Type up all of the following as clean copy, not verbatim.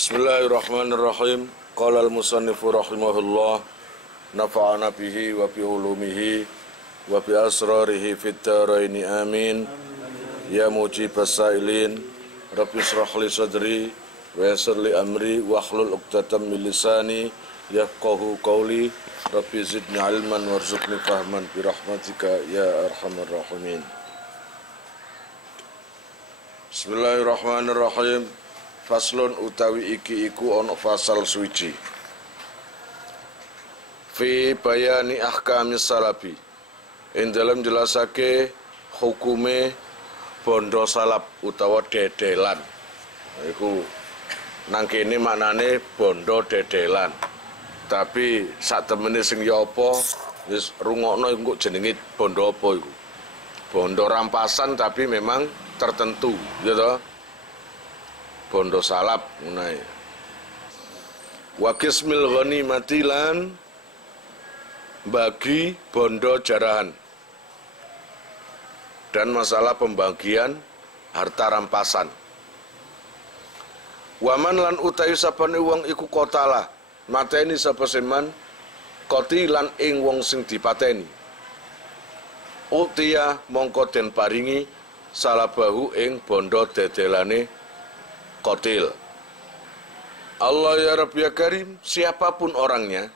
Bismillahirrahmanirrahim. Qala al-musannifu rahimahullah, nafa'ana bihi wa bi ulumihi wa bi asrarihi fid dharaini amin. Ya mujibas sailin, rabbi shrah li sadri wa yassir li amri wa hlul 'uqdatam min lisani yafqahu qawli. Rabbi zidni ilman warzuqni fahman bi rahmatika ya arhamar rahimin. Bismillahirrahmanirrahim. Faslun utawi iki iku ana fasal suci fi bayani ahkamis salabi, ing dalam jelasake hukume bondo salab utawa dedelan. Iku nang kene maknane bondo dedelan, tapi sak temene sing ya apa wis rungokno engko jenenge bondo apa iku, bondo rampasan tapi memang tertentu ya toh, bondo salab ngono. Wa qismil ghanimati lan bagi bondo jarahan, dan masalah pembagian harta rampasan. Waman lan utai sapane wong iku kotala mateni sapa seman kotilan ing wong sing dipateni, utia mongko den paringi salabahu ing bondo dedelane kotil. Allah ya Rabbi ya Karim, siapapun orangnya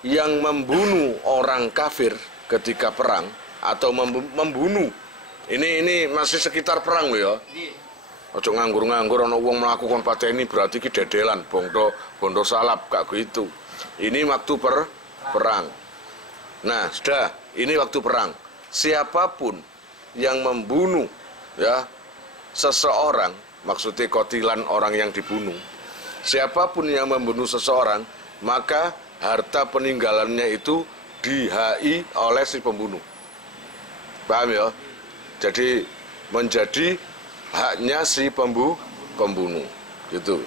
yang membunuh orang kafir ketika perang atau membunuh, ini masih sekitar perang loh ya. Ojo nganggur-nganggur ana wong melakukan pateni berarti ki dedelan bondo salab, gak gitu. Ini waktu perang. Nah, sudah, ini waktu perang. Siapapun yang membunuh ya seseorang, maksudnya kotilan orang yang dibunuh, siapapun yang membunuh seseorang, maka harta peninggalannya itu dihai oleh si pembunuh. Paham ya? Jadi menjadi haknya si pembunuh gitu.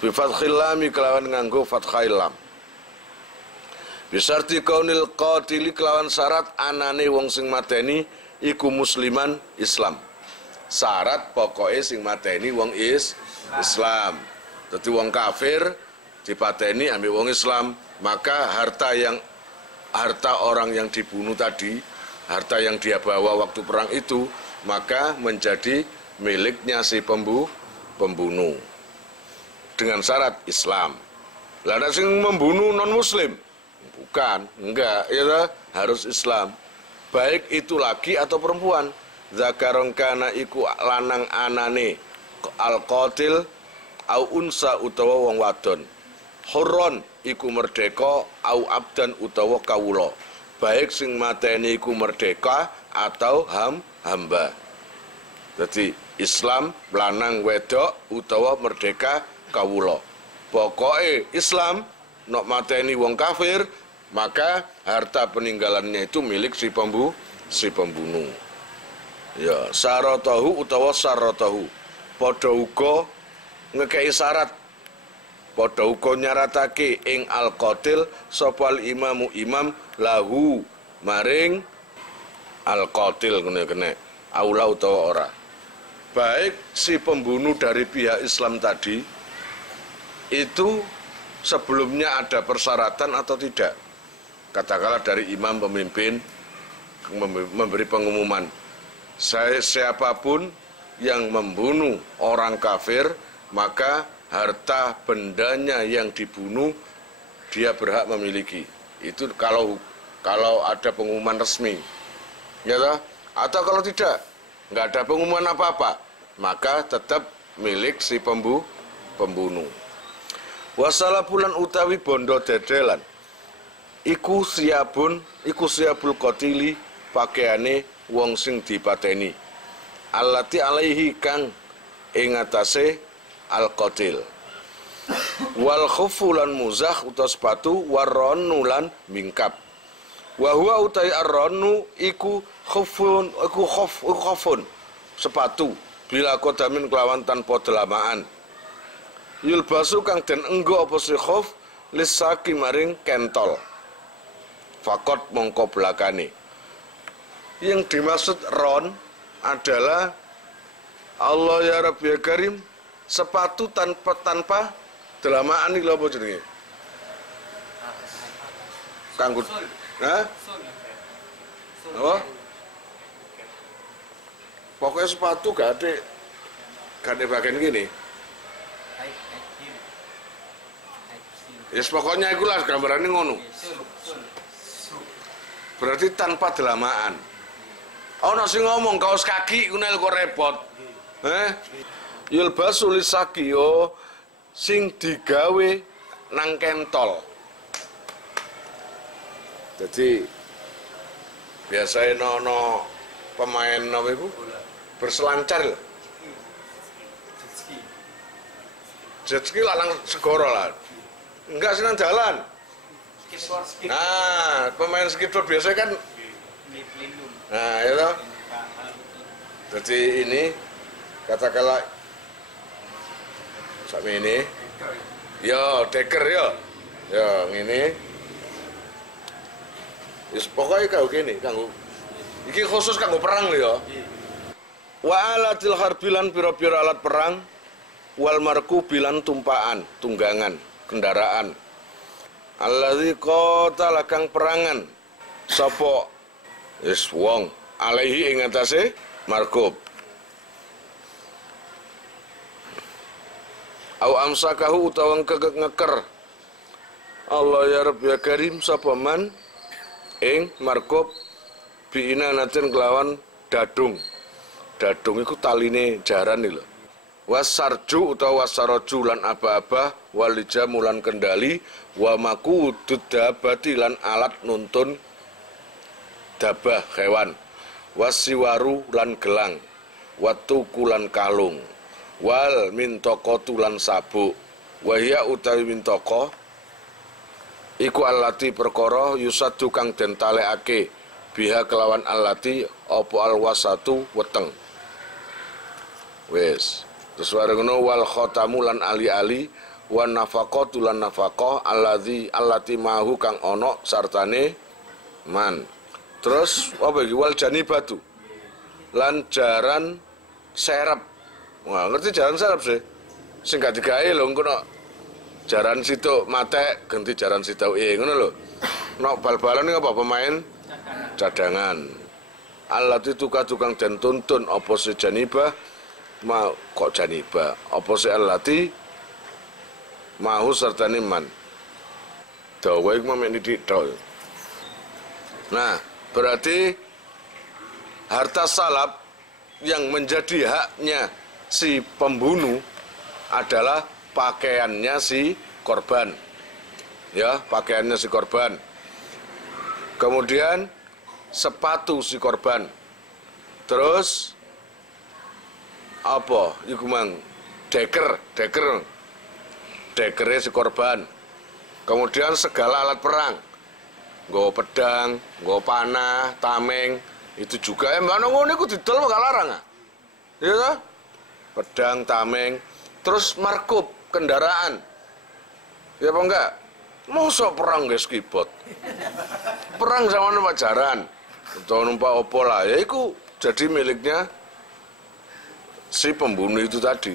Bi fathil lam kelawan nganggo fathai lam. Bisarti kaunil qatili kelawan syarat anane wong sing mateni iku musliman Islam. Syarat pokoknya sing mateni wong Islam. Dadi wong kafir dipateni ambil wong Islam, maka harta orang yang dibunuh tadi, harta yang dia bawa waktu perang itu, maka menjadi miliknya si pembunuh dengan syarat Islam. Lah nek sing membunuh non muslim, bukan, enggak, ya harus Islam. Baik itu laki atau perempuan. Zakaron kana iku lanang anane al-qatil au unsa utawa wong wadon. Hurron iku merdeka au abdan utawa kawula. Baik sing mateni iku merdeka atau hamba. Jadi Islam lanang wedok utawa merdeka kawula. Pokoke Islam nok mateni wong kafir, maka harta peninggalannya itu milik si pembunuh. Ya, syaratahu utawa syaratahu. Padha uga ngekei syarat. Padha uga nyaratake ing al-qatil sapa imamu imam lahu maring al-qatil kene aula utawa ora. Baik si pembunuh dari pihak Islam tadi itu sebelumnya ada persyaratan atau tidak. Katakanlah dari imam pemimpin memberi pengumuman, siapapun yang membunuh orang kafir, maka harta bendanya yang dibunuh dia berhak memiliki. Itu kalau ada pengumuman resmi, ya toh? Atau kalau tidak, nggak ada pengumuman apa-apa, maka tetap milik si pembunuh. Wasalapulan utawi bondo dedelan iku siabul qatili pakaiane wong sing dipateni, allati alaihi kang ing atase al-qatil. Wal khufulan muzah uta sepatu warronu lan mingkap. Wa huwa utai arronu iku khufun sepatu bila kodamin kelawan tanpa delamaan. Yulbasu kang den enggo apa si khuf lisaki maring kentol. Fakot mongko belakane. Yang dimaksud ron adalah Allah ya Rabbi ya Karim, sepatu tanpa delamaan iki lho apa jenenge? Kanggo hah? Apa? Pokoknya sepatu gak ada bagian gini. Yes, pokoknya ikulah gambarannya ngono. Berarti tanpa delamaan. Ono sing ngomong kaos kaki ku nek kok repot. Yulbasu lisaki yo sing digawe nang kentol. Jadi biasanya no pemain apa itu berselancar lho. Jet ski lalang segoro lah. Enggak senang jalan. Nah, pemain skateboard biasanya kan. Nah, itu. Jadi ini katakanlah sama ini. Yo, deker yo. Yo, ini. Yes, pokoknya kau gini, kanggo. Iki khusus kanggo perang lho ya. Wa alatil harbilan pira-pira alat perang wal markubilan tumpaan, tunggangan, kendaraan. Allazi qatala kang perangan sapa wis wong alaihi ing atase markub. Au amsakahu utawa ngeker. Allah ya Rabb ya Karim sapa man ing markub biina natin kelawan dadung. Dadung iku taline jaran iki lho. Wasarju utawa wasaraju lan aba-aba walija mulan kendali wa maku dudabati lan alat nuntun dabah hewan wasiwaru lan gelang watu kulan kalung wal mintoko tulan sabuk wahya utawi mintoko iku alati perkara yusadu kang den talekake biha kelawan alati apa alwasatu weteng wis terus wareng wal khotamu lan ali-ali wan nafaqatu lan nafaqah allati mahu kang ono sartane man. Terus apa iki wal janibatu lan jaran serep. Wah, ngerti jaran serep sih? Sing gak digawe lho engko jaran situ mate ganti jaran situ ngono lho. Nok bal-balan iki apa pemain cadangan. Allati tukang den tuntun apa se janibah kok janibah apa se allati mahu serta niman dawa iku mamek didol. Nah, berarti harta salap yang menjadi haknya si pembunuh adalah pakaiannya si korban. Ya, pakaiannya si korban. Kemudian sepatu si korban. Terus apa? Iku mang dekernya si korban. Kemudian segala alat perang, nggo pedang, nggo panah, tameng, itu juga mana ngono iku didol gak larang ah. Ya toh? Pedang, tameng, terus markup kendaraan. Ya apa enggak? Mosok perang guys kibot. Perang sama numpak jaran atau numpak opo lah, ya itu jadi miliknya si pembunuh itu tadi.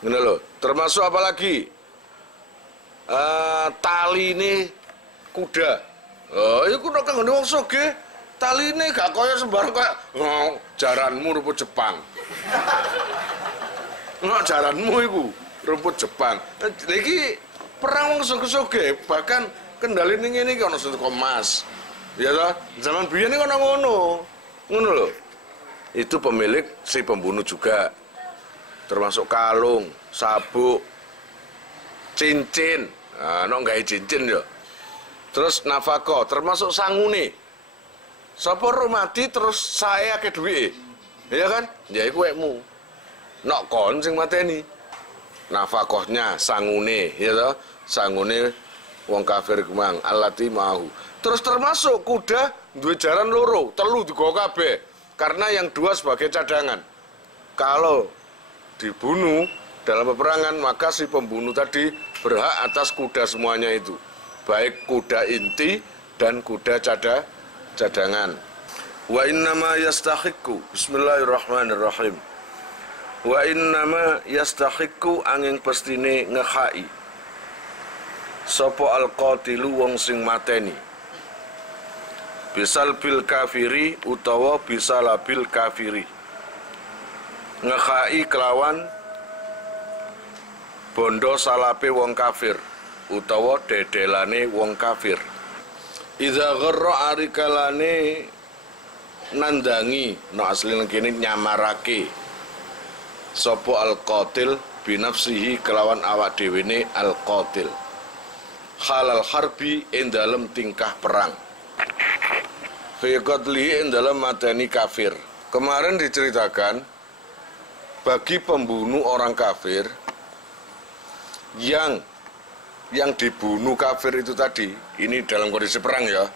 Ini loh, termasuk apa lagi? Tali ini kuda. Oh, itu kuda kan wong soge. Tali ini gak kaya sembarang kayak jaranmu rumput Jepang. Jaranmu itu rumput Jepang. Lagi perang wong soge, bahkan kendali ini kan ono emas. Ya toh, zaman biyen iki ono ngono. Ngono lho. Itu pemilik si pembunuh juga. Termasuk kalung, sabuk, cincin. Nah, nek gawe cincin yo. Terus nafako, termasuk sangune. Sapa mati terus saya akeh duwike. Ya kan? Ya iku wekmu. Nek kon sing mateni. Nafakohnya sangune, ya toh? Sangune wong kafir kumang allati mahu. Terus termasuk kuda duwe jaran loro, telu digawa kabeh. Karena yang dua sebagai cadangan. Kalau dibunuh dalam peperangan, maka si pembunuh tadi berhak atas kuda semuanya itu. Baik kuda inti dan kuda cadangan. Wa innama yastahiqu. Bismillahirrahmanirrahim. Wa innama yastahiqu angin pestine ngehai sapa al-qatilu wong sing mateni bisal bil kafiri utawa bisala bil kafiri ngehai kelawan bondo salape wong kafir utawa dedelane wong kafir. Idza gharra arikalane nandangi no asli kene nyamarake sapa al-qatil binafsihi kelawan awak dhewene al-qatil halal harbi ing dalem tingkah perang fi qatli ing dalem mateni kafir. Kemarin diceritakan bagi pembunuh orang kafir yang dibunuh kafir itu tadi, ini dalam kondisi perang ya,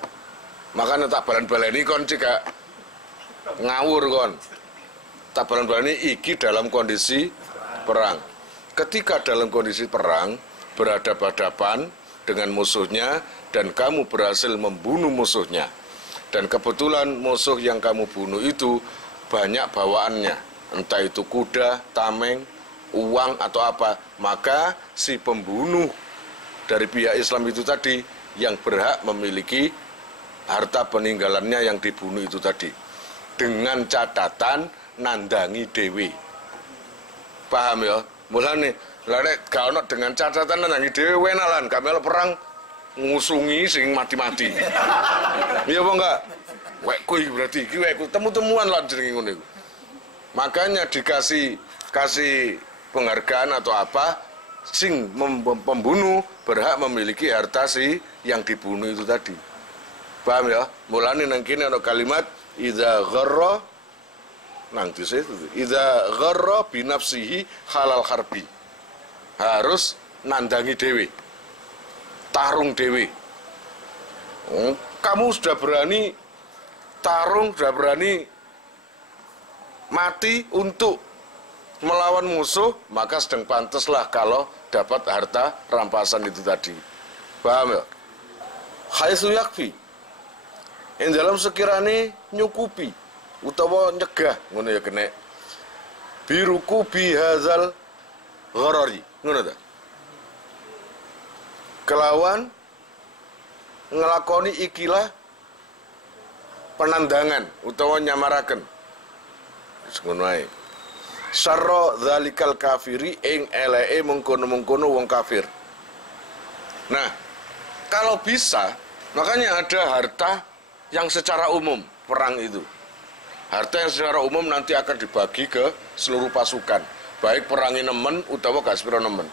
makanya tak balan-balani kon jika ngawur kon, tak balan-balani iki dalam kondisi perang. Ketika dalam kondisi perang berhadapan-hadapan dengan musuhnya dan kamu berhasil membunuh musuhnya, dan kebetulan musuh yang kamu bunuh itu banyak bawaannya, entah itu kuda, tameng, uang atau apa, maka si pembunuh dari pihak Islam itu tadi yang berhak memiliki harta peninggalannya yang dibunuh itu tadi, dengan catatan nandangi dewi. Paham ya? Mulane lek gak ono dengan catatan nandangi dewi wenalan kamel perang ngusungi sing mati-mati. Iya apa enggak? Wek kuwi berarti iki wek temu-temuan lah jenenge ngono iku. Makanya dikasih penghargaan atau apa, sing pembunuh berhak memiliki harta si yang dibunuh itu tadi. Paham ya? Mulane nang kene ana kalimat idza gharra nang dise idza gharra bi nafsihi halal harbi. Harus nandangi dewe. Tarung dewe. Kamu sudah berani tarung, sudah berani mati untuk melawan musuh, maka sedang pantaslah kalau dapat harta rampasan itu tadi. Paham ya? Haitsu yakfi. Ing dalam sekirane nyukupi utawa nyegah ngono ya kene. Biruku bihazal gharari. Ngono ta? Kelawan ngelakoni ikilah penandangan utawa nyamaraken. Wis ngono ae. Syarra dzalikal kafiri ing eleke mengkono-mengkono wong kafir. Nah, kalau bisa, makanya ada harta yang secara umum perang itu. Harta yang secara umum nanti akan dibagi ke seluruh pasukan, baik perangi nemen utawa gaspiro nemen.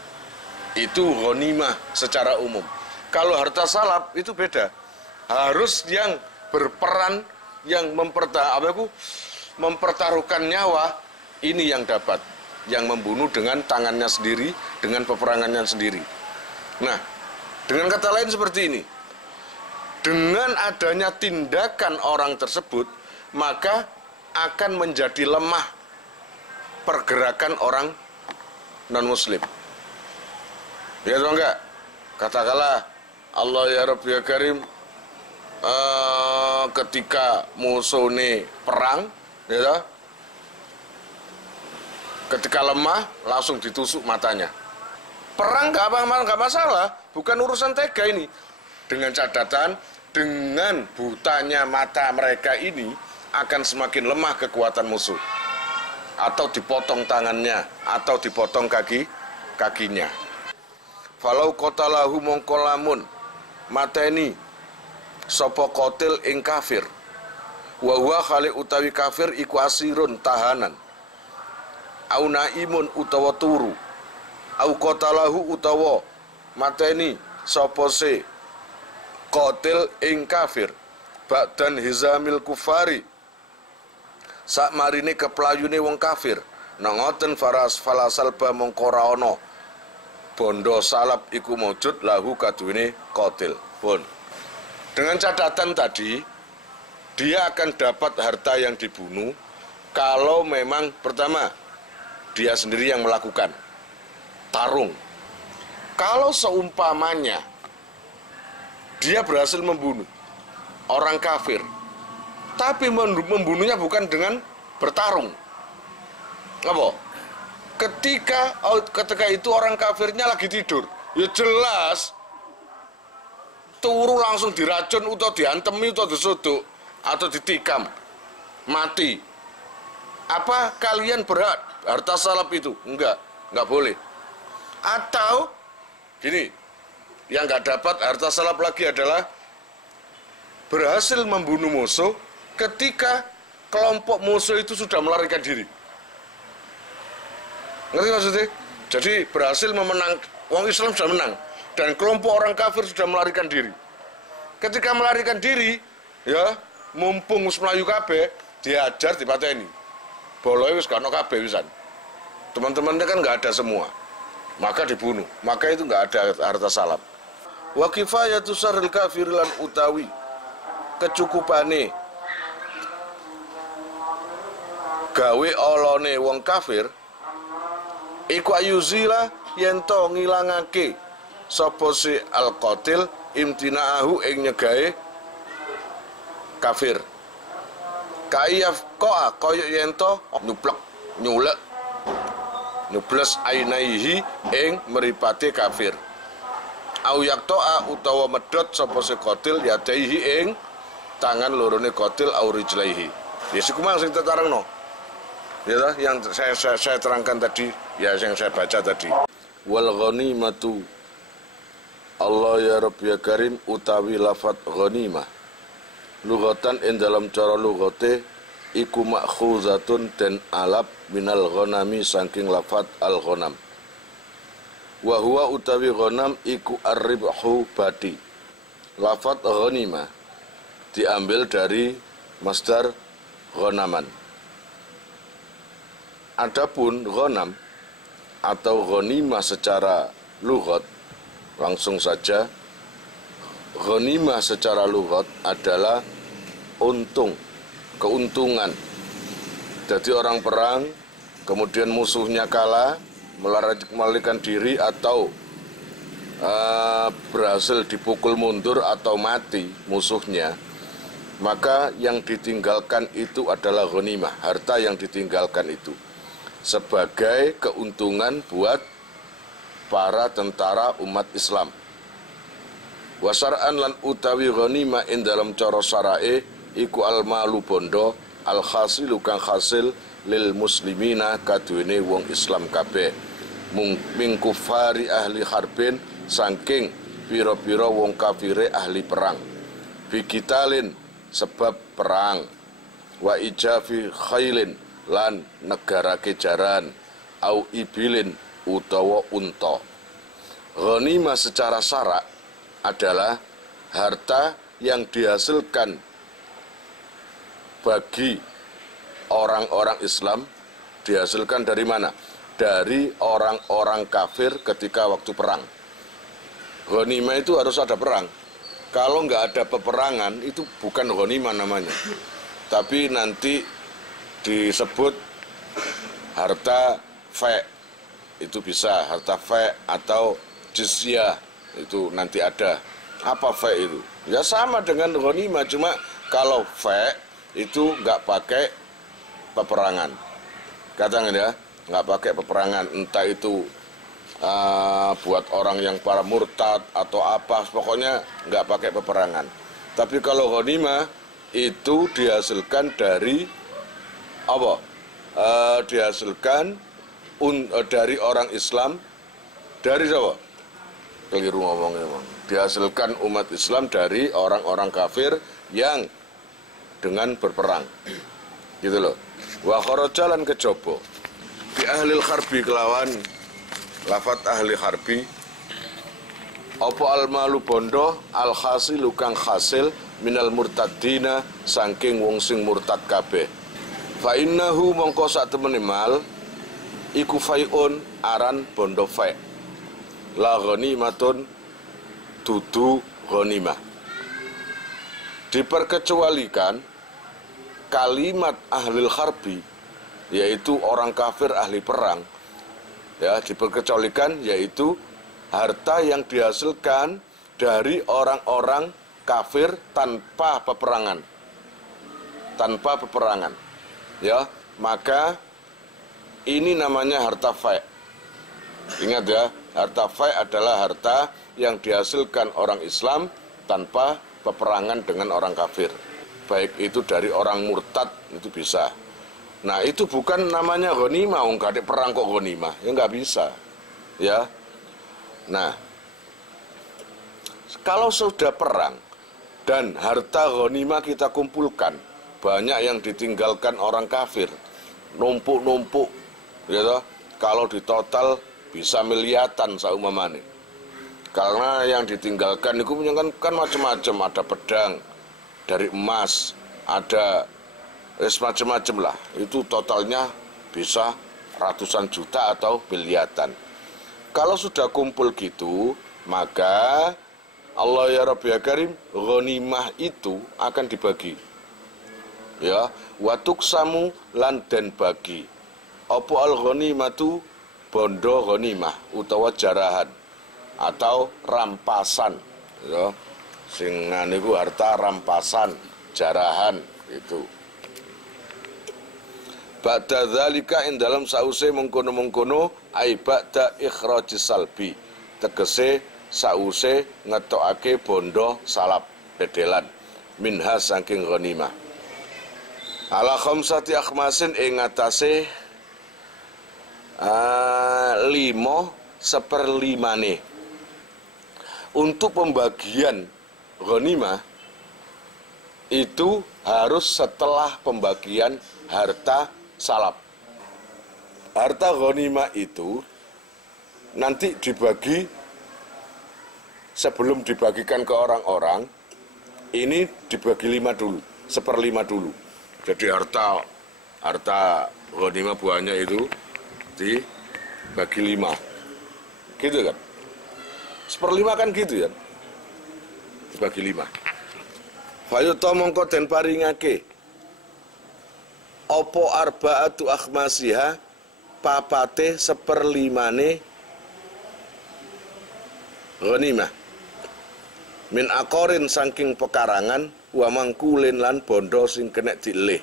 Itu ghanimah secara umum. Kalau harta salap itu beda. Harus yang berperan yang mempertaruhkan nyawa, ini yang dapat, yang membunuh dengan tangannya sendiri, dengan peperangannya sendiri. Nah, dengan kata lain seperti ini, dengan adanya tindakan orang tersebut, maka akan menjadi lemah pergerakan orang non-muslim. Ya atau enggak? Katakanlah, Allah ya Rabbi ya Karim, ketika musuh ini perang, ya, ketika lemah langsung ditusuk matanya. Perang nggak masalah, bukan urusan tega ini. Dengan catatan, dengan butanya mata mereka ini akan semakin lemah kekuatan musuh. Atau dipotong tangannya, atau dipotong kakinya. Falau qatalahu mongko lamun mateni sapa qatil ing kafir. Wa huwa khali utawi kafir iku asirun tahanan. Au naimun utawa turu. Au qatalahu utawa mateni sapa se qatil ing kafir ba'dan hizamil kufari sak marine keplayune wong kafir nangoten falasalba mongko ra ana bondo salap iku mujud lahu kaduwene qatil pun. Dengan catatan tadi dia akan dapat harta yang dibunuh kalau memang pertama dia sendiri yang melakukan tarung. Kalau seumpamanya dia berhasil membunuh orang kafir, tapi membunuhnya bukan dengan bertarung, apa? ketika itu orang kafirnya lagi tidur, ya jelas turu langsung diracun atau diantemi atau disuduk atau ditikam mati. Apa kalian berhak harta salap itu? Enggak boleh. Atau gini, yang nggak dapat harta salap lagi adalah berhasil membunuh musuh ketika kelompok musuh itu sudah melarikan diri. Ngerti maksudnya? Jadi berhasil memenang, orang Islam sudah menang dan kelompok orang kafir sudah melarikan diri. Ketika melarikan diri, ya mumpung wis mlayu kabeh, diajar dipateni. Boloe wis gak ono kabeh wisan. Teman-temannya kan nggak ada semua. Maka dibunuh. Maka itu nggak ada harta salap. Wa kifayatu saril kafir lan utawi kecukupane gawe olone wong kafir iku ayuzila yen to ngilangake sapa si al-qatil imtinaahu ing nyegae kafir. Kayaf koa koyo yen to nyuplek nyulek nyubles ainaihi ing meripate kafir. Au yaktoa utawa medot sapa si qatil yadaihi ing tangan lorone qatil au rijlaihi. Ya sikumang sing tetarangno. Ya yang saya terangkan tadi, ya yang saya baca tadi. Wal ghanimatu Allah ya Rabb ya Karim utawi lafat ghanimah. Lughatan in dalam cara lughate iku makhuzatun den alap minal ghanami saking lafat al ghanam. Wa huwa utawi ghanam iku ar-ribhu badi. Lafat ghanimah diambil dari masdar ghanaman. Adapun ghanam atau ghanimah secara lughat, langsung saja ghanimah secara lughat adalah untung, keuntungan. Jadi orang perang kemudian musuhnya kalah, melarikan diri atau berhasil dipukul mundur atau mati musuhnya, maka yang ditinggalkan itu adalah ghanimah, harta yang ditinggalkan itu sebagai keuntungan buat para tentara umat Islam. Wasar'an lan utawi ghanimah ing dalam cara syarae iku al-malu bondo al-khasilu kang hasil lil muslimina kaduwene wong Islam kabeh ming kufari ahli harbin saking pira-pira wong kafire ahli perang bikitalin sebab perang wa ijafi khailin lan negara kejaran au ibilin utawa unta. Ghanimah secara syarak adalah harta yang dihasilkan bagi orang-orang Islam. Dihasilkan dari mana? Dari orang-orang kafir ketika waktu perang. Ghanimah itu harus ada perang. Kalau nggak ada peperangan itu bukan ghanimah namanya, tapi nanti disebut harta fe, itu bisa harta fe atau jizyah, itu nanti ada. Apa fe itu? Ya sama dengan ghanimah, cuma kalau fe itu nggak pakai peperangan, katakan ya, nggak pakai peperangan, entah itu buat orang yang para murtad atau apa, pokoknya nggak pakai peperangan. Tapi kalau ghanimah itu dihasilkan dari apa? Dihasilkan dari orang Islam, dari siapa? Keliru ngomongnya, dihasilkan umat Islam dari orang-orang kafir yang dengan berperang, gitu loh. Wa kharajalan kejobo di ahli harbi kelawan lafat ahli harbi apa al-malu bondo al-khasilu kang hasil minal murtadina saking wong sing murtad kabeh. Fa innahu mongko sak temene mal iku faiun aran bondo fa. La ghanimatun dudu ghanimah. Diperkecualikan kalimat ahlil harbi, yaitu orang kafir ahli perang, ya, diperkecualikan yaitu harta yang dihasilkan dari orang-orang kafir tanpa peperangan, ya, maka Ini namanya harta fai'. Ingat ya, harta fai' adalah harta yang dihasilkan orang Islam tanpa peperangan dengan orang kafir. Baik itu dari orang murtad, itu bisa. Nah, itu bukan namanya ghanimah, nggak ada perang kok ghanimah, ya nggak bisa. Ya, nah, kalau sudah perang dan harta ghanimah kita kumpulkan, banyak yang ditinggalkan orang kafir, numpuk-numpuk, ya toh? Kalau ditotal bisa miliatan saumpamane. Karena yang ditinggalkan itu kan macam-macam, ada pedang dari emas, ada macam-macam lah. Itu totalnya bisa ratusan juta atau miliatan. Kalau sudah kumpul gitu, maka Allah ya Rabbi ya Karim, ghanimah itu akan dibagi. Ya, watuk samu lan den bagi. Apa al ghanimatu bondo ghanimah utawa jarahan atau rampasan, ya. Sing niku harta rampasan, jarahan itu. Ba'da dzalika ing dalam sause mengkono-mengkono ai ba'da ikhrajis salbi. Tegese sause ngetokake bondo salab bedelan minha saking ghanimah. Ala khamsati akhmasin ing ngatasé 5/5 untuk pembagian ghanimah itu harus setelah pembagian harta salab. Harta ghanimah itu nanti dibagi, sebelum dibagikan ke orang-orang, ini dibagi 5 dulu, 1/5 dulu. Jadi harta ghanimah buahnya itu dibagi 5. Gitu kan? 1/5 kan gitu ya, dibagi 5. Fayuta mongko den paringake opo arba'atu akhmasiha papate 1/5 ghanimah min akorin saking pekarangan wa mangkulin lan bondo sing kenek dileh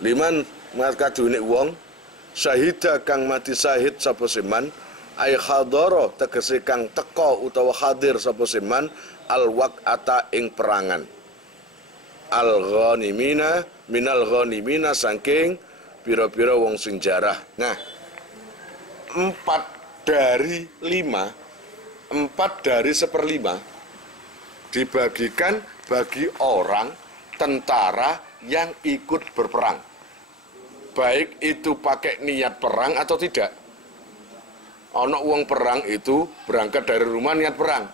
liman makadune wong syahida kang mati syahid sapa seman ay khadara tegese kang teka utawa hadir sapa seman al waqata ing perangan al ghanimina minal ghanimina saking pira-pira wong sing jarah. Nah, 4 dari 1/5 dibagikan bagi orang tentara yang ikut berperang, baik itu pakai niat perang atau tidak. Ono wong perang itu berangkat dari rumah niat perang.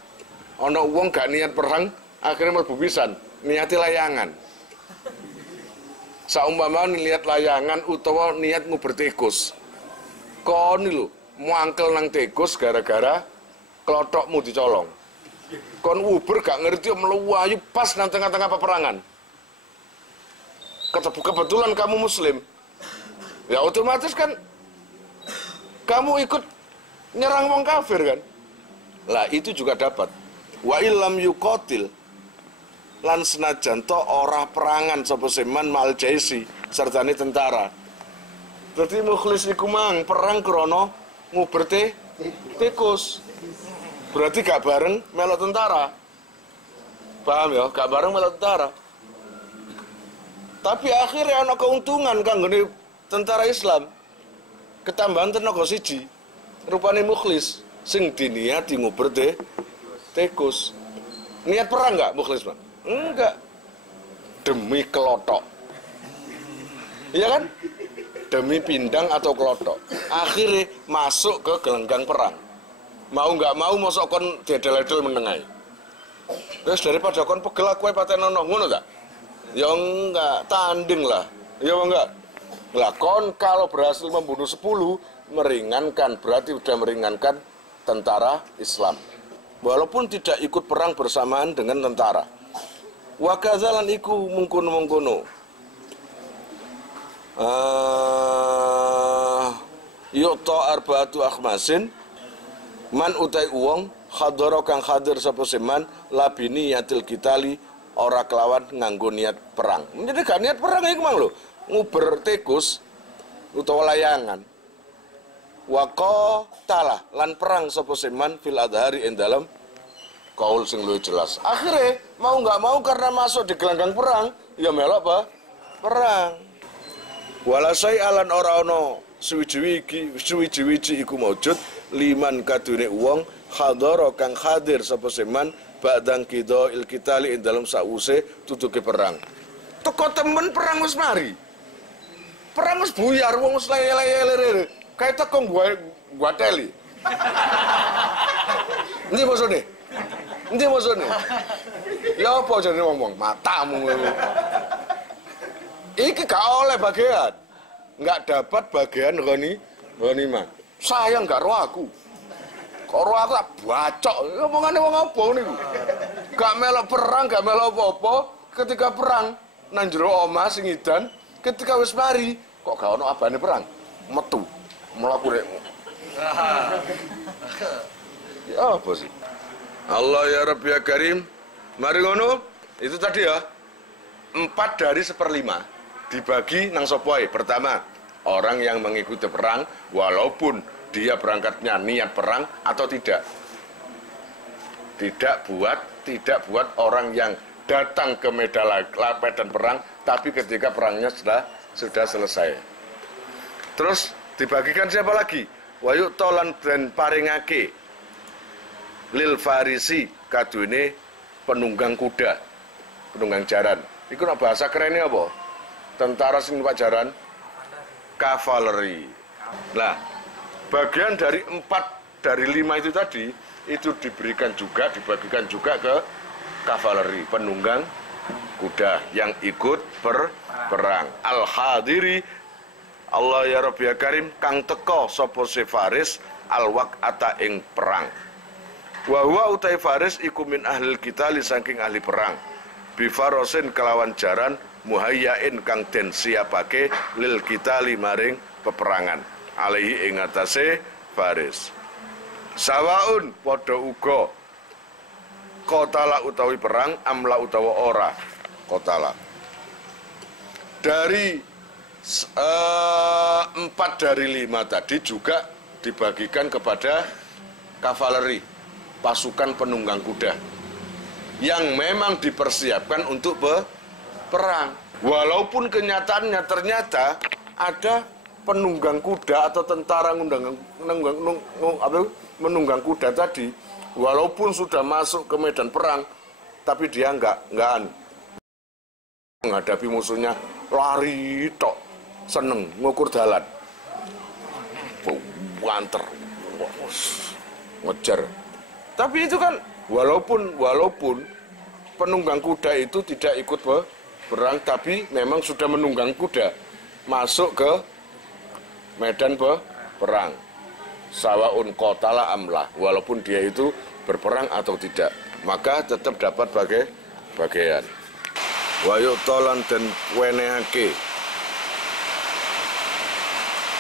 Ono wong gak niat perang akhirnya mlebu pisan, niati layangan. Saumpama lihat layangan utawa niat nguber tikus. Kon lho, muangkel nang tikus gara-gara klothokmu dicolong. Kon uber gak ngerti melayu pas nang tengah-tengah peperangan. Kebetulan kamu muslim. Ya otomatis kan kamu ikut nyerang wong kafir kan. Lah itu juga dapat. Wa illam yuqatil lan senajan to ora perangan sapa seman mal jaisi sertane tentara. Dadi mukhlis iku mang perang krana nguber tikus. Berarti gak bareng melok tentara. Paham ya? Gak bareng melok tentara. Tapi akhirnya ana keuntungan kanggone tentara Islam. Ketambahan tenaga siji. Rupane mukhlis sing diniati nguber tikus. Niat perang enggak mukhlis, Pak? Enggak. Demi kelotok. Iya kan? Demi pindang atau kelotok. Akhirnya masuk ke gelanggang perang. Mau enggak mau mosok kon dedel-dedel menengai. Terus daripada kon pegel aku paten ono ngono ta? Ya enggak, tanding lah. Ya enggak. Lah kon kalau berhasil membunuh 10 meringankan, berarti sudah meringankan tentara Islam. Walaupun tidak ikut perang bersamaan dengan tentara. Wa kadzalan iku mungkono-mungkono. Yu'ta arba'atu akhmasin man utai uwong khadara kang hadir sapa seman labini yatil kitali ora kelawan nganggo niat perang. Jadi gak niat perang iku mang lho, nguber tikus utawa layangan. wa qatala lan perang sapa seman fil adhari ing dalam kaul sing luwih jelas. Akhirnya mau nggak mau karena masuk di gelanggang perang, ya melok apa? Perang. Walasai alan ora ana suwiji-wiji iku maujud liman kadune wong hadara kang hadir sapa seman ba'dang kidha il kitali ing dalam sause tutuke perang. Teko temen perang wis mari. Perang wis buyar wong wis lele-lele. Kayak teko gua teli. Ndi maksudnya? Ndi maksudnya? Ya apa jane ngomong matamu. Iki gak oleh bagian. Nggak dapat bagian ghanimah. Sayang gak roh aku. Kok roh aku tak bacok. Ngomongane wong apa niku? Gak melok perang, gak melok apa-apa. Ketika perang nang jero omah sing edan, ketika wis mari kok gak ono abane perang. Metu. Mlaku rek. Ya apa sih? Allah ya Rabbi ya Karim. Mari ngono. Itu tadi ya. 4 dari 1/5 dibagi nang sopoe. Pertama, orang yang mengikuti perang walaupun dia berangkatnya niat perang atau tidak. Tidak buat orang yang datang ke medan perang tapi ketika perangnya sudah selesai. Terus dibagikan siapa lagi? Wayuk tolan dan paringake lil farisi kadune penunggang kuda, penunggang jaran. Iku nak bahasa kerennya apa? Tentara sing numpak jaran, kavaleri. Nah, bagian dari 4 dari 5 itu tadi itu dibagikan juga ke kavaleri, penunggang kuda yang ikut berperang. Al-hadiri Allah ya Rabbi ya Karim kang teko sapa se faris al-waqata ing perang. Wa huwa utai faris iku min ahlil kitali saking ahli perang. Bi farosin kelawan jaran muhayyain kang den siapake lil kitali maring peperangan. Alaihi ing atase faris. Sawaun padha uga qatala utawi perang amla utawa ora qatala. Dari 4 dari 5 tadi juga dibagikan kepada kavaleri, pasukan penunggang kuda yang memang dipersiapkan untuk perang. Walaupun kenyataannya ternyata ada penunggang kuda atau tentara menunggang kuda tadi, walaupun sudah masuk ke medan perang, tapi dia enggak menghadapi musuhnya, lari tok, seneng ngukur dalan, wanter, ngejar. Tapi itu kan walaupun penunggang kuda itu tidak ikut perang, tapi memang sudah menunggang kuda masuk ke medan perang. Sawaun qatala amlah, walaupun dia itu berperang atau tidak, maka tetap dapat bagian. Wa yu'talan dan wenehake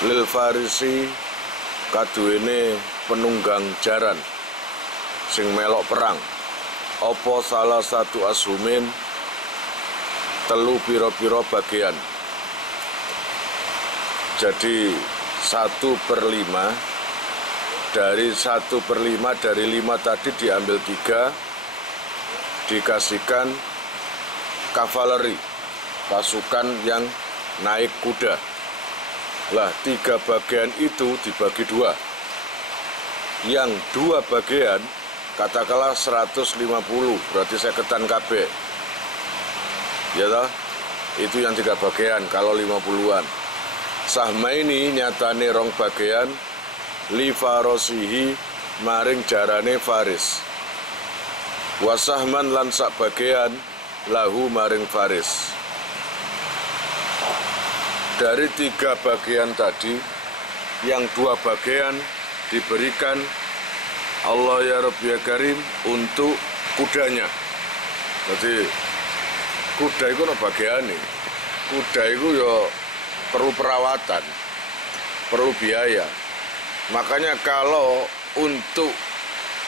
lil farisi kaduwene penunggang jaran sing melok perang apa salah satu asumin telu piro-piro bagian. Jadi 1/5 dari 1/5 dari 5 tadi diambil 3 dikasihkan kavaleri, pasukan yang naik kuda. Lah 3 bagian itu dibagi 2. Yang 2 bagian katakanlah 150, berarti seketan KB. Ya toh? Itu yang 3 bagian kalau 50-an. Sahma ini nyatane 2 bagian li farosihi maring jarane faris. Wasahman lan sak bagian lahu maring faris. Dari 3 bagian tadi, yang 2 bagian diberikan Allah ya Rabbi ya Karim untuk kudanya. Jadi kuda itu ada bagian nih. Kuda itu ya perlu perawatan, perlu biaya. Makanya kalau untuk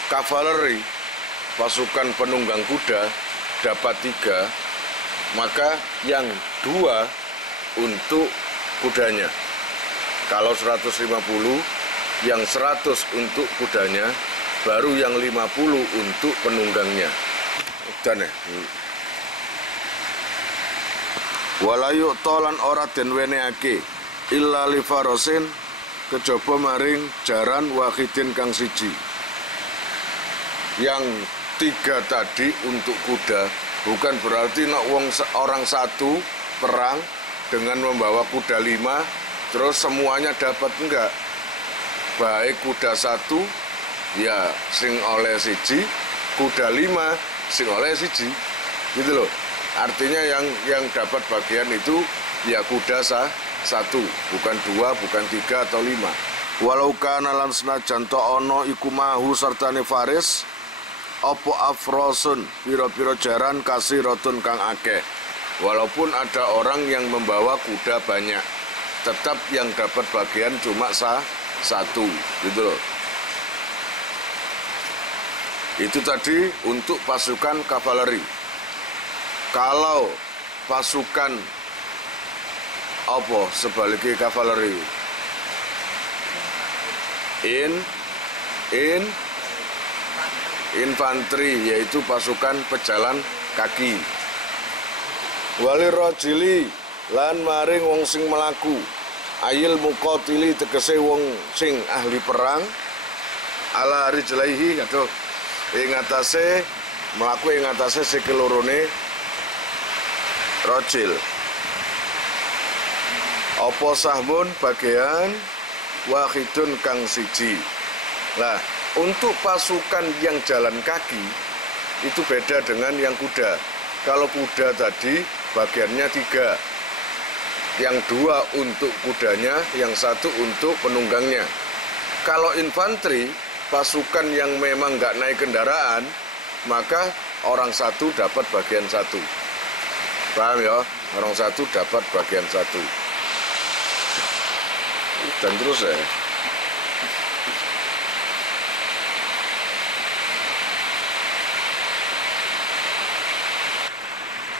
kavaleri, pasukan penunggang kuda dapat 3, maka yang 2 untuk kudanya. Kalau 150 yang 100 untuk kudanya, baru yang 50 untuk penunggangnya. Dan walayu tolan ora den weneake illa li farosin kejaba maring jaran wahidin kang siji. Yang 3 tadi untuk kuda bukan berarti orang satu perang dengan membawa kuda 5 terus semuanya dapat, enggak. Baik kuda 1 ya sing oleh siji, kuda 5 sing oleh siji, gitu loh. Artinya yang dapat bagian itu ya kuda 1, bukan 2, bukan 3 atau 5. Walau kana lan senajan to ana iku mahu sertane faris opo afrosun piro-piro jaran kasiratun kang akeh. Walaupun ada orang yang membawa kuda banyak, tetap yang dapat bagian cuma 1, gitu loh. Itu tadi untuk pasukan kavaleri. Kalau pasukan apa sebaliknya kavaleri? Infanteri, yaitu pasukan pejalan kaki. Wali rojili lan maring wong sing melaku, ayil muqatili tegese wong sing ahli perang, ala rijlaihi, aduh, ing atase mlaku ing atase sikil lorone rojil. Apa sahmun bagian wahidun kang siji. Nah, untuk pasukan yang jalan kaki itu beda dengan yang kuda. Kalau kuda tadi bagiannya 3, yang 2 untuk kudanya, yang 1 untuk penunggangnya. Kalau infanteri, pasukan yang memang nggak naik kendaraan, maka orang 1 dapat bagian 1. Paham ya? Orang 1 dapat bagian 1. Dan terus ya.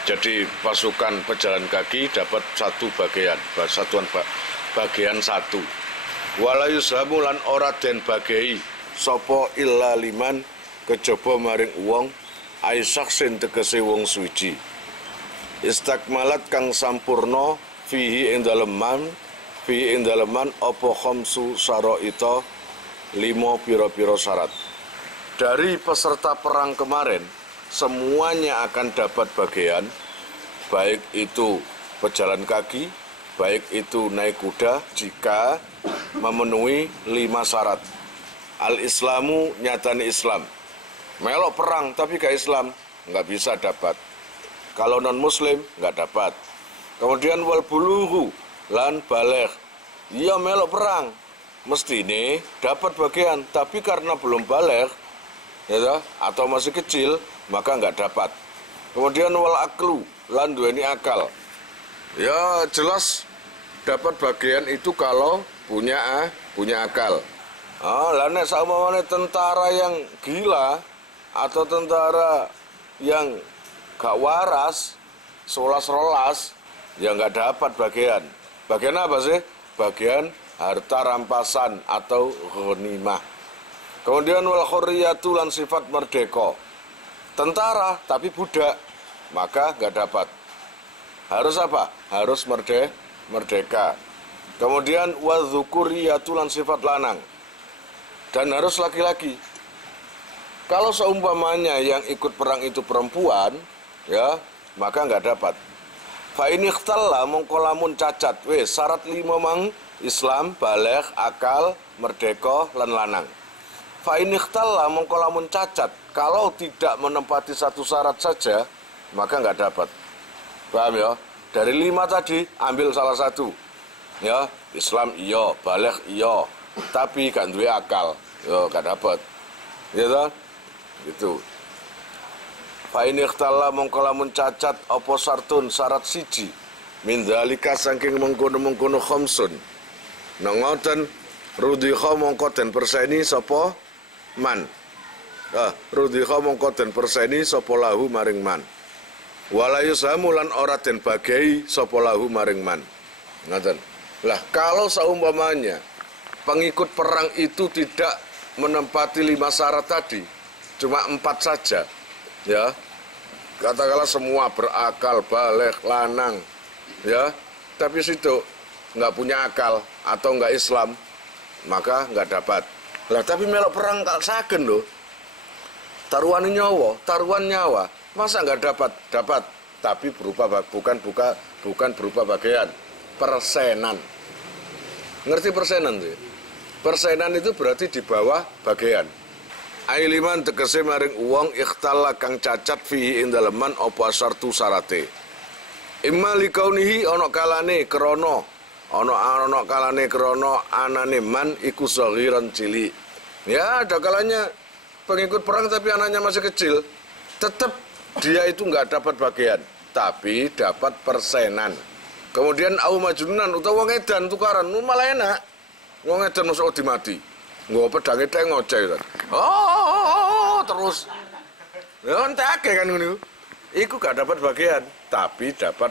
Jadi pasukan pejalan kaki dapat 1 bagian, bagian 1. Walayu samulan ora den bagei sapa illa liman kejaba maring wong aisaksin tegese wong suci. Istakmalat kang sampurna fihi ing daleman apa khamsu syaraita 5 pira-pira syarat. Dari peserta perang kemarin semuanya akan dapat bagian, baik itu pejalan kaki, baik itu naik kuda, jika memenuhi 5 syarat. Al-Islamu nyatani Islam. Melok perang tapi gak Islam, nggak bisa dapat. Kalau non-Muslim nggak dapat. Kemudian wal bulughu lan baligh. Iya melok perang, mesti ini dapat bagian, tapi karena belum baligh, ya, atau masih kecil, maka nggak dapat. Kemudian wal aklu lan duweni akal. Ya jelas dapat bagian itu kalau punya akal. Lah nek saumane tentara yang gila atau tentara yang gak waras, rolas, ya nggak dapat bagian. Bagian apa sih? Bagian harta rampasan atau ghanimah. Kemudian wal khurriyatu lan sifat merdeka. Tentara tapi budak, maka nggak dapat. Harus apa? Harus merdeka. Kemudian wa dzukuriyatu lan sifat lanang. Dan harus laki-laki. Kalau seumpamanya yang ikut perang itu perempuan, ya, maka nggak dapat. Fa ini ikhtalla mongko lamun cacat, syarat 5 mang Islam, baligh, akal, merdeka, lan lanang. Fa ini ikhtalla mongko lamun cacat, kalau tidak menempati 1 syarat saja, maka nggak dapat. Paham ya? Dari 5 tadi ambil salah 1. Ya, Islam iya, baligh iya, tapi gak duwe akal, yo gak dapat. Gitu. Gitu. Fa in ikhtalla mongko lamun cacat apa sartun syarat siji min dzalika saking mengkono-mengkono khamsun. Nang ngoten rudhiha mongko den perseni sapa man. Rudhiha mongko den perseni sapa lahu maring man. Wala yusamu lan ora den bagai sapa lahu maring man. Ngoten. Lah kalau seumpamanya pengikut perang itu tidak menempati 5 syarat tadi, cuma 4 saja, ya. Katakanlah semua berakal, baligh, lanang, ya. Tapi situ nggak punya akal atau nggak Islam, maka nggak dapat. Lah tapi melok perang tak saken loh. Taruhan nyawa, masa nggak dapat? Dapat, tapi bukan berupa bagian, persenan. Ngerti persenan sih? Persenan itu berarti di bawah bagian. Ailiman tegese maring uang ikhtala kang cacat fihi ing daleman apa sartu sarate. Imma likaunihi ana kalane krana anane man iku saghiran cilik. Ya, ada kalanya pengikut perang tapi anaknya masih kecil. Tetap dia itu nggak dapat bagian, tapi dapat persenan. Kemudian au majnunan utawa wong edan tukaran, malah enak. Wong edan mosok dimati. Nggo pedange tek ngoceh kan. Terus. Ya entek akeh kan ngono. Iku gak dapat bagian, tapi dapat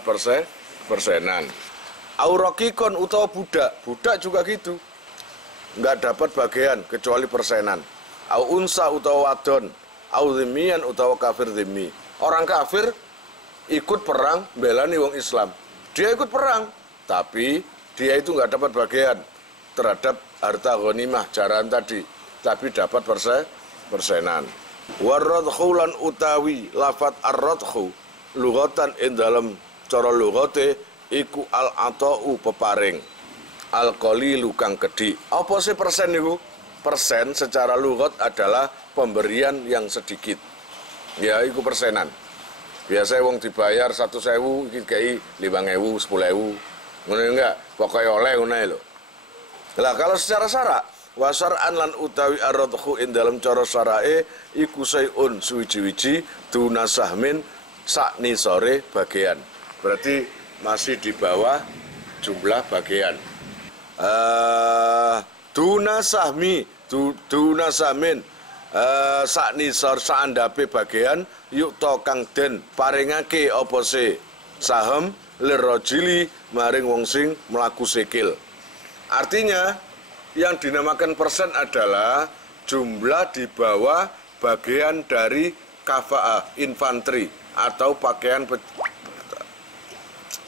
persenan. Aurokikon utawa budak juga gitu. Nggak dapat bagian kecuali persenan. Au unsa utawa wadon, au dhimmiyan utawa kafir dhimmi. Orang kafir ikut perang belani wong Islam. Dia ikut perang, tapi dia itu nggak dapat bagian terhadap harta ghanimah jaran tadi, tapi dapat persenan. Waradhu lan utawi lafat ar-radhu lughatan ing dalam cara lughate iku al-ata'u peparing al-qalilu kang kedhi. Apa sih persen niku? Persen secara lughat adalah pemberian yang sedikit. Ya iku persenan. Biasanya wong dibayar 100.000 iki kei 5.000, 10.000. Ngono enggak? Pokoke oleh ngono lho. Lah kalau secara syarak wasar'an lan utawi ar-radhu ing dalam cara syarae iku sayun suwiji-wiji dunasahmin sakni sore bagian. Berarti masih di bawah jumlah bagian. Dunasahmin sakni sor saandape bagian yuk to kang den paringake apa se saham lirajili maring wong sing mlaku sikil. Artinya yang dinamakan persen adalah jumlah di bawah bagian dari kafa'ah, infanteri atau pakaian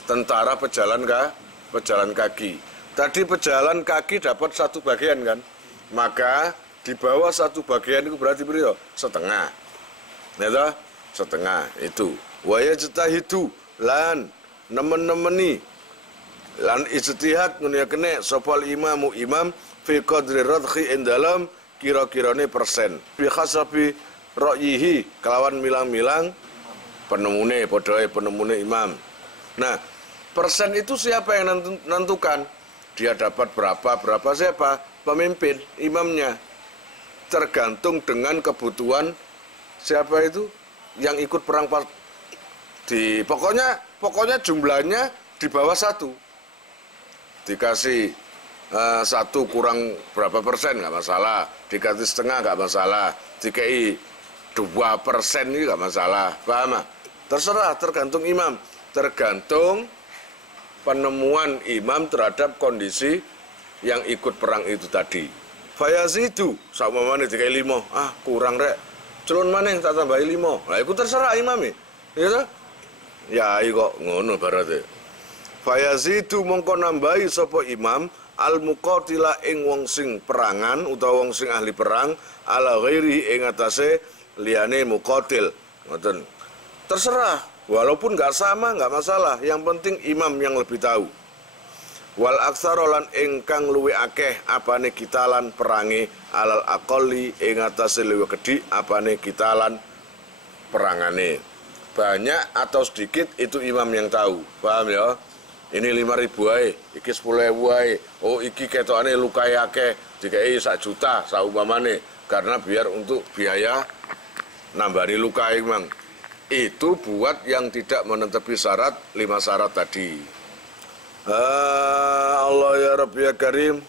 tentara pejalan kaki. Tadi pejalan kaki dapat 1 bagian kan, maka di bawah 1 bagian itu berarti beliau setengah. Nah, setengah itu. Waya jetahidu lan nemen-nemeni lan ijtihad ngunya kene sopal imam fi qadri radhi ing dalam kira-kirane persen bi khasabi ra'yihi kelawan milang-milang penemune padhae penemune imam. Nah, persen itu siapa yang menentukan? Dia dapat berapa siapa? Pemimpin, imamnya. Tergantung dengan kebutuhan siapa itu yang ikut perang pokoknya jumlahnya di bawah 1. Dikasih 1 kurang berapa persen nggak masalah, dikasih setengah nggak masalah, dikasih 2% ini nggak masalah, paham? Terserah, tergantung imam, tergantung penemuan imam terhadap kondisi yang ikut perang itu tadi. Fayazidu, sama mana dikasih 5, kurang rek, celun mana tak tambahi 5, lah itu terserah imam ya, ya kok ngono berarti. Fayazidu mongko nambahi sapa imam al-muqatila ing wong sing perangan utawa wong sing ahli perang ala ghairi ing atase liyane muqatil. Ngoten. Terserah, walaupun nggak sama nggak masalah, yang penting imam yang lebih tahu. Wal aktsarolan ingkang luwe akeh apane kitalan perangi alal aqalli ing atase luwe gedhi apane kitalan perangane. Banyak atau sedikit itu imam yang tahu. Paham ya? Ini 5.000 ae, iki 10.000 ae. Oh, iki ketokane lukai akeh, dikai 1 juta saumpamane karena biar untuk biaya nambani lukai, Mang. Itu buat yang tidak menetapi syarat 5 syarat tadi. Allah ya Rabbi ya Karim.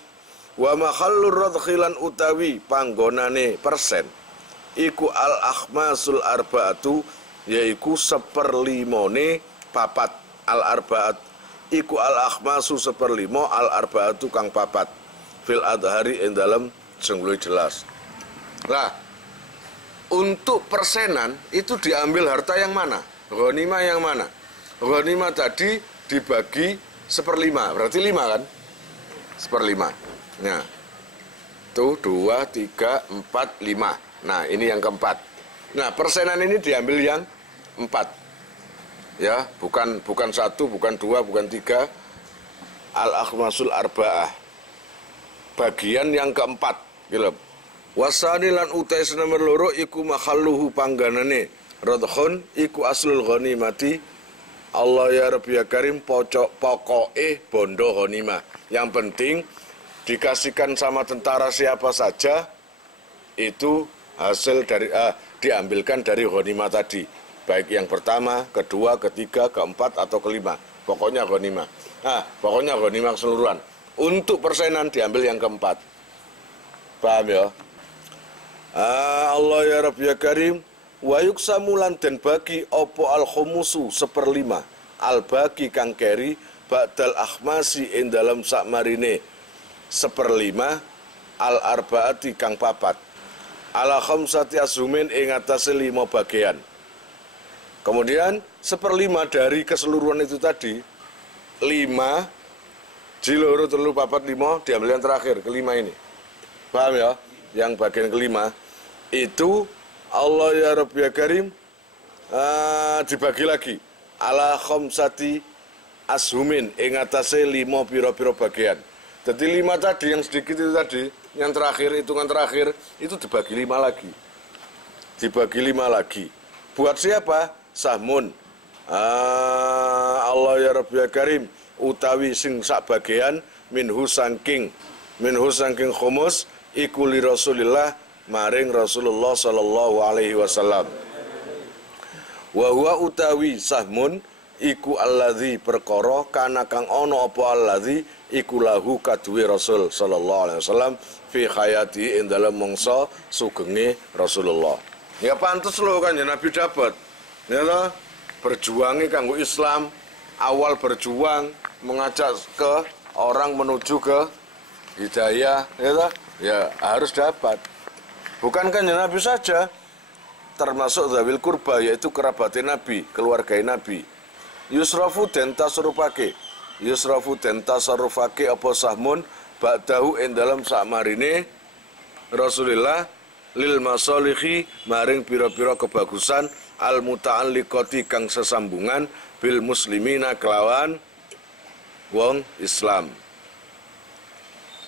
Wa mahallur radkhilan utawi panggonane persen iku al-akhmasul arba'atu yaiku 1/5 papat al-arba'at iku al-akhmasu 1/5 al-arba'atu kang papat fil adhari ing dalam sing luwih jelas. Lah, untuk persenan itu diambil harta yang mana? Ghanimah yang mana? Ghanimah tadi dibagi 1/5, berarti 5 kan? 1/5. Nah, tuh 2, 3, 4, 5. Nah, ini yang keempat. Nah, persenan ini diambil yang 4. Ya, bukan 1, bukan 2, bukan 3. Al-akhmasul arba'ah. Bagian yang keempat, gitu. Wasani lan utai nomor loro iku makhalluhu pangganane radhun iku aslul ghanimati. Allah ya Rabbi ya Karim pokoke bondo ghanimah. Yang penting dikasihkan sama tentara siapa saja itu hasil dari diambilkan dari ghanimah tadi, baik yang pertama, kedua, ketiga, keempat atau kelima, pokoknya ghanimah. Pokoknya ghanimah keseluruhan. Untuk persenan diambil yang keempat. Paham ya? Allah ya Rabbi ya Karim wa yuksamulan dan bagi opo al khumusu 1/5 al bagi kang keri ba'dal akhmasi ing dalam sakmarine 1/5 al arbaati kang papat ala khamsati azumin ing atase 5 bagian. Kemudian 1/5 dari keseluruhan itu tadi 5 jiloro telu papat 5 diambil yang terakhir kelima ini. Paham ya? Yang bagian kelima itu Allah ya Rabbi ya Karim dibagi lagi ala khamsati ashumin ing atase 5 piro-piro bagian. Jadi 5 tadi yang sedikit itu tadi, yang terakhir, hitungan terakhir itu dibagi 5 lagi. Dibagi 5 lagi. Buat siapa? Sahmun. Allah ya Rabbi ya Karim utawi sing sak bagian minhu sangking khumus iku li Rasulillah maring Rasulullah sallallahu alaihi wasallam. Wa huwa utawi sahmun iku alladzi perkara kana kang ana apa alladzi iku lahu kaduwe Rasul sallallahu alaihi wasallam fi hayati ing dalem mangsa sugenge Rasulullah. Ya pantes lho kan ya Nabi dapat. Ya toh berjuangi kanggo Islam, awal berjuang mengajak ke orang menuju ke hidayah, ya toh? Ya harus dapat. Bukankah Nabi saja, termasuk zawil kurba, yaitu kerabatnya Nabi, keluarga Nabi. Yusrafu den tasarrufake apa sahmun ba'dahu ing dalam sakmarine Rasulullah lil masalihi maring pira-pira kebagusan al muta'alliqati kang sesambungan bil muslimina kelawan wong Islam.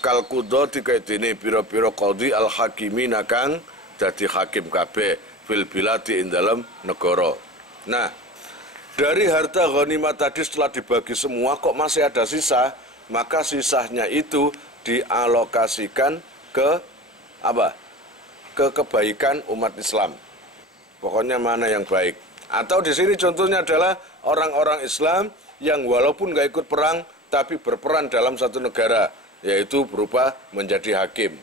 Kalkudo dikaitini piro-piro qadhi al-hakimina kang dadi hakim kabeh fil biladi ing dalam negara. Nah, dari harta ghanimah tadi setelah dibagi semua kok masih ada sisa, maka sisanya itu dialokasikan ke apa? Ke kebaikan umat Islam. Pokoknya mana yang baik. Atau di sini contohnya adalah orang-orang Islam yang walaupun nggak ikut perang tapi berperan dalam satu negara, yaitu berupa menjadi hakim.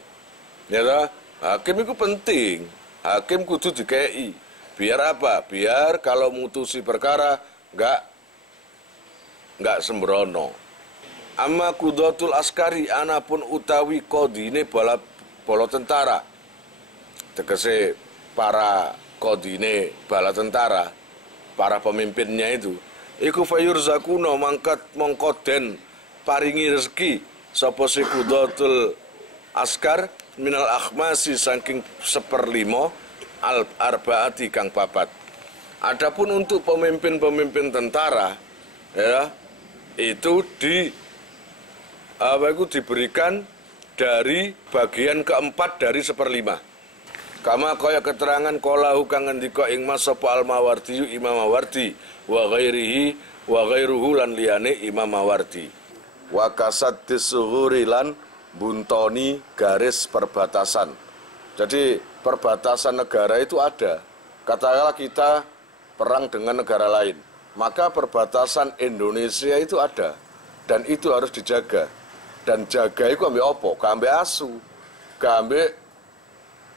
Ya toh? Hakim itu penting. Hakim kudu dikei. Biar apa? Biar kalau mutusi perkara enggak sembrono. Amma kudatul askari anapun utawi kodine bala tentara. Tegese para kodine bala tentara, para pemimpinnya itu. Iku fayurzakuno mangkat mongkoden paringi rezeki sapa si kudatul askar minal akhmasi saking 1/5 al arbaati kang papat. Adapun untuk pemimpin-pemimpin tentara ya itu diberikan dari bagian keempat dari 1/5. Kama kaya keterangan kolahu kang ngendika ing mas sapa al Mawardi Imam Mawardi wa ghairuhu lan liyane Imam Mawardi. Wa kasad disuhuri lan buntoni garis perbatasan. Jadi perbatasan negara itu ada. Katakanlah kita perang dengan negara lain, maka perbatasan Indonesia itu ada dan itu harus dijaga. Dan jaga itu ambil opo, ambil asu, ambil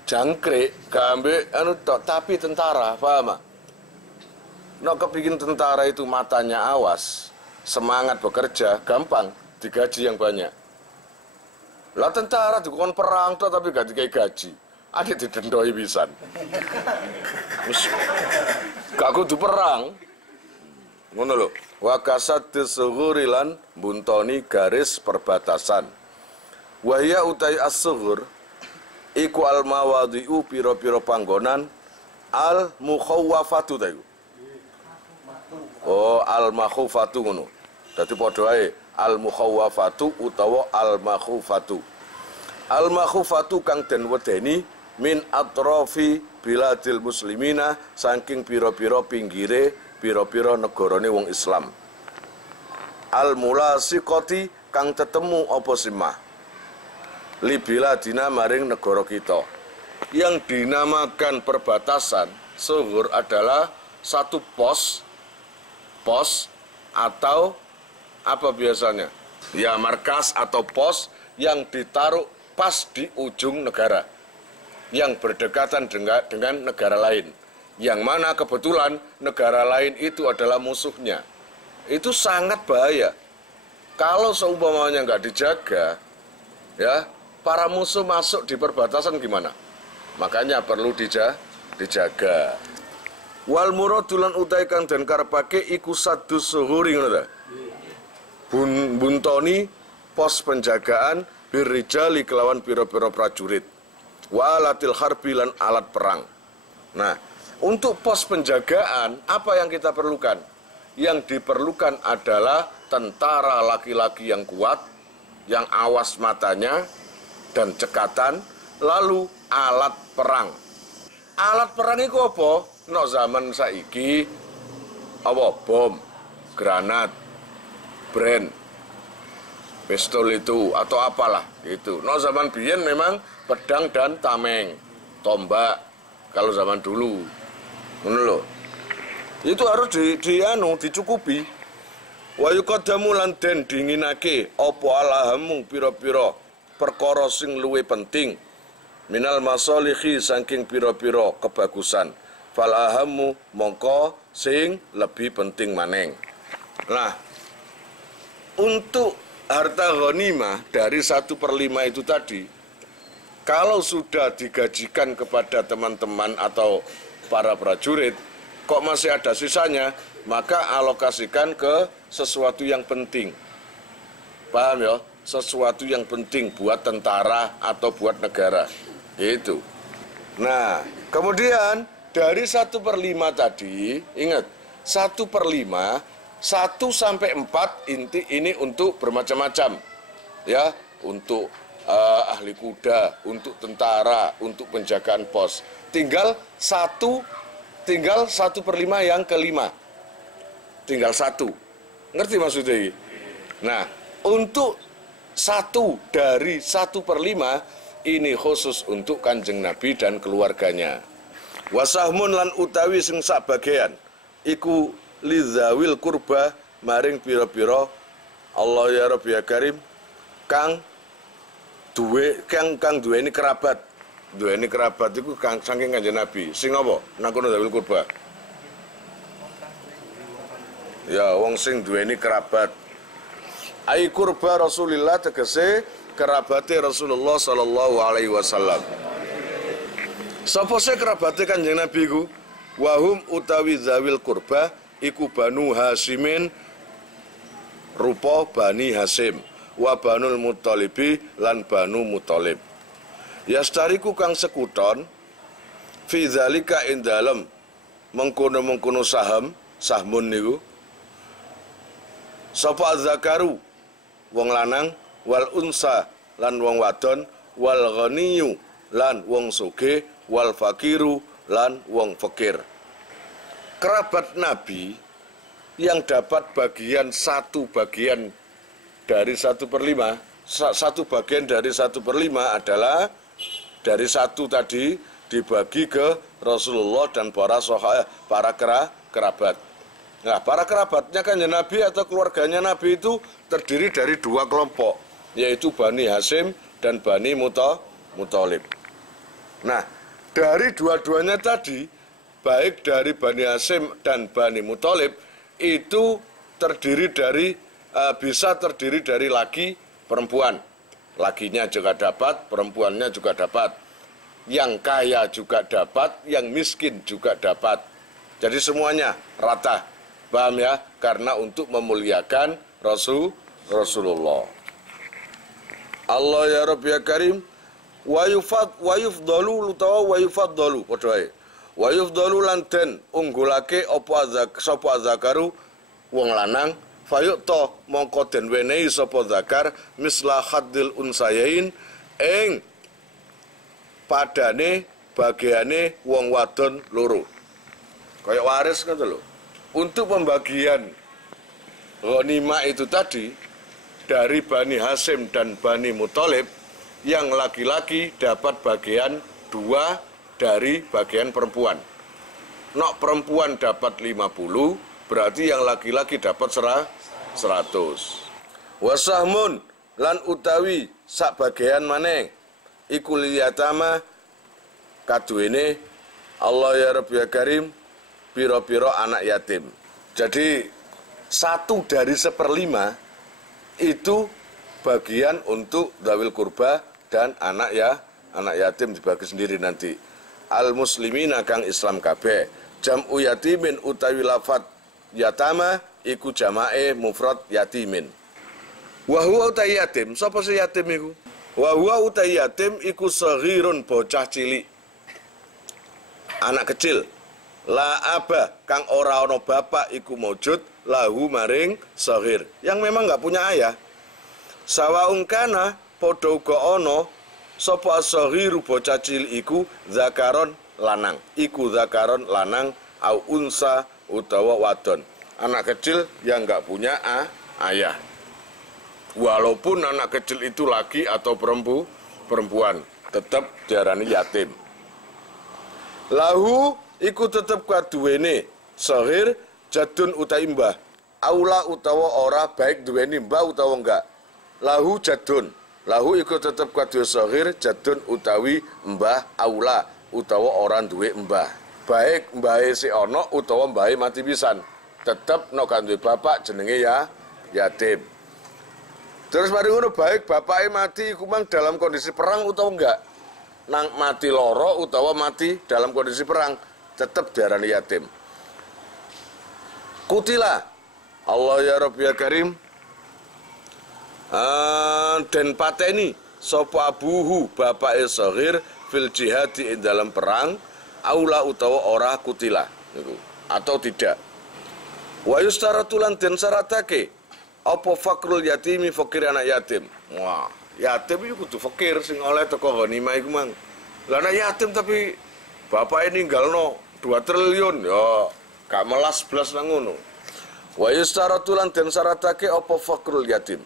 jangkrik, ambil tapi tentara, paham? Nak kepingin tentara itu matanya awas, semangat bekerja, gampang, digaji yang banyak. Lah tentara dikon perang toh tapi gak dikai gaji. Ade didendoi pisan. Wis gak kudu perang. Ngono lho. Wa kasat sughuri lan buntoni garis perbatasan. Wa hiya utai as-sughur iku al mawadhi'u pira-pira panggonan al mukhawwafatu ta iku. Oh, al makhufatu ngono. Dadi padha ae al mukhawwafatu utawa al makhufatu. Al makhufatu kang den wedeni min atrofi biladil muslimina saking pira-pira pinggire pira-pira negarane wong Islam. Al mulasiqati kang tetemu apa simah li biladina maring negara kita. Yang dinamakan perbatasan sughur adalah satu pos atau apa biasanya? Ya markas atau pos yang ditaruh pas di ujung negara yang berdekatan dengan negara lain, yang mana kebetulan negara lain itu adalah musuhnya. Itu sangat bahaya. Kalau seumpamanya nggak dijaga, ya para musuh masuk di perbatasan gimana? Makanya perlu dijaga. Wal muradulan utai kang den karepake iku sadus suhuri ngono ta. Buntoni pos penjagaan birrijali kelawan pira-pira prajurit. Wa alatil harbi lan alat perang. Nah, untuk pos penjagaan apa yang kita perlukan? Yang diperlukan adalah tentara laki-laki yang kuat, yang awas matanya dan cekatan, lalu alat perang. Alat perang itu apa? No zaman saiki apa? Bom, granat, brand, pistol itu atau apalah itu. No zaman biyen memang pedang dan tameng, tombak kalau zaman dulu. Ngono lho. Itu harus dicukupi. Wa yuqaddamu lan den dinginake apa alahamu pira-pira perkara sing luwih penting minal masalihi saking pira-pira kebagusan. Fal ahamu mongko sing lebih penting maneng. Nah, untuk harta ghanimah dari 1/5 itu tadi, kalau sudah digajikan kepada teman-teman atau para prajurit, kok masih ada sisanya, maka alokasikan ke sesuatu yang penting. Paham ya? Sesuatu yang penting buat tentara atau buat negara. Itu. Nah, kemudian dari 1/5 tadi, ingat, 1/5, 1 sampai 4 inti ini untuk bermacam-macam. Ya, untuk ahli kuda, untuk tentara, untuk penjagaan pos. Tinggal 1/5 yang kelima. Tinggal 1. Ngerti maksudnya ini? Nah, untuk 1 dari 1/5 ini khusus untuk Kanjeng Nabi dan keluarganya. Wasahmun lan utawi sing sak bagian iku lidzawil kurba maring pira-pira Allah ya Rabbi ya Karim kang duweni kerabat. Duweni kerabat iku kang saking Kanjeng Nabi. Sing apa? Nang kono dzawil kurba. Ya wong sing duweni kerabat. Ai kurba Rasulillah tegese kerabate Rasulullah sallallahu alaihi wasallam. Sapa sing kerabate Kanjeng Nabi iku? Wahum utawi zawil kurba iku Banu Hasimin rupa Bani Hasim wa Banul Muttalibi lan Banu Muttalib. Yastariku kang sekuton fi zalika ing dalem mengkono-mengkono sahmun niku. Sapa zakaru wong lanang wal unsa lan wong wadon wal ghaniyu lan wong sugih wal fakiru lan wong fakir. Kerabat Nabi yang dapat bagian dari 1/5, satu bagian dari 1/5 adalah dari 1 tadi dibagi ke Rasulullah dan para kerabat. Nah, para kerabatnya kan Nabi atau keluarganya Nabi itu terdiri dari 2 kelompok, yaitu Bani Hasim dan Bani Muttalib. Nah, dari dua-duanya tadi, baik dari Bani Hasim dan Bani Muttalib, itu bisa terdiri dari laki perempuan. Lakinya juga dapat, perempuannya juga dapat. Yang kaya juga dapat, yang miskin juga dapat. Jadi semuanya rata. Paham ya? Karena untuk memuliakan Rasulullah. Allah ya Rabbi ya Karim. Wa yufdalu utawa wa yufaddalu padha ae. Wa yufdalu lan den unggulake apa sapa zakaru wong lanang fayuqta mongko den wenehi sapa zakar misla haddil unsayain ing padane bagiane wong wadon loro. Kayak waris ngono lho. Untuk pembagian ghanimah itu tadi dari Bani Hasyim dan Bani Muthalib, yang laki-laki dapat bagian 2 dari bagian perempuan. Nok perempuan dapat 50, berarti yang laki-laki dapat 100. Wasahmun lan utawi sak bagian maneh iku liyatama kaduwene Allah ya Rabbi ya Karim piro-piro anak yatim. Jadi 1 dari 1/5 itu bagian untuk dzawil kurba dan anak yatim dibagi sendiri nanti. Al muslimina kang Islam kabeh. Jam'u yatimin utawi lafat yatama iku jamae mufrad yatimin. Wa huwa utai yatim, sapa sing yatim iku? Wa huwa utai yatim iku saghirun bocah cilik. Anak kecil. La aba kang ora ana bapak iku maujud lahu maring saghir. Yang memang enggak punya ayah. Sawaung kana padha uga ana sapa as-saghiru bocah cilik iku zakaron lanang. Iku zakaron lanang au unsa utawa wadon. Anak kecil yang enggak punya ayah. Walaupun anak kecil itu laki atau perempuan, tetap diarani yatim. Lahu iku tetep kaduwene saghir jadun utai mbah. Aula utawa ora baik duweni mbah utawa enggak. Lahu jadun. Lahu iku tetep kaduwe saghir jadun utawi mbah aula utawa orang duwe mbah. Baik mbahe si ana utawa mbahe mati pisan. Tetep nek gak duwe bapak jenenge yatim. Terus mari ngono baik bapake mati iku mang dalam kondisi perang utawa enggak. Nang mati loro utawa mati dalam kondisi perang tetap diarani yatim. Kutila Allah ya Rabbi ya Karim dan pateni sapa abuhu bapake saghir fil jihadi ing dalam perang aula utawa ora kutila niku atau tidak. Wa yustaratu lan den syaratake apa fakrul yatimi fakir anak yatim. Wah, yatim itu kudu fakir sing oleh teko ghanimah iku mang. Lah anak yatim tapi bapak ini ninggalno 2 triliun ya gak melas blas nang ngono. Wa yustaratu lan den syaratake apa fakrul yatim.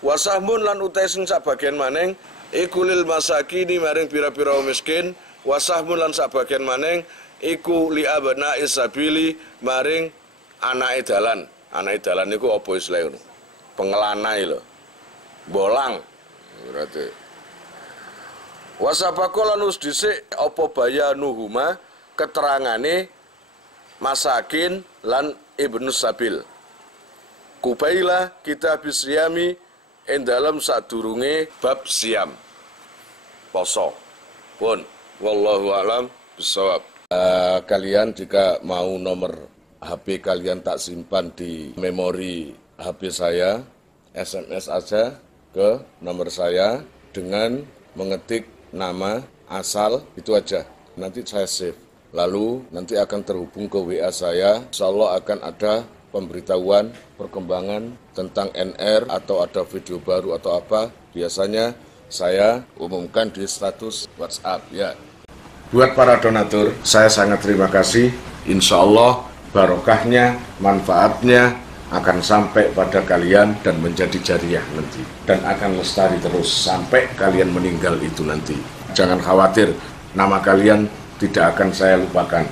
Wa sahmun lan utai sing sak bagian maneng iku lil masakini maring pira-pira miskin. Wa sahmun lan sak bagian maneng iku li abna'i sabili maring anake dalan. Anake dalan niku apa istilah ngono? Pengelanai lho. Bolang. Berarti wasabakolan us dhisik apa bayanuhuma keterangane masakin lan ibnu sabil. Kubaila kita bisyami ing dalam sadurunge bab siam. Poso. Pun wallahu alam bisawab. Kalian jika mau nomor HP kalian tak simpan di memori HP saya, SMS aja ke nomor saya dengan mengetik nama, asal, itu aja. Nanti saya save. Lalu nanti akan terhubung ke WA saya. Insya Allah akan ada pemberitahuan, perkembangan tentang NR atau ada video baru atau apa. Biasanya saya umumkan di status WhatsApp ya. Buat para donatur, saya sangat terima kasih. Insya Allah barokahnya, manfaatnya akan sampai pada kalian dan menjadi jariah nanti. Dan akan lestari terus sampai kalian meninggal itu nanti. Jangan khawatir, nama kalian tidak akan saya lupakan.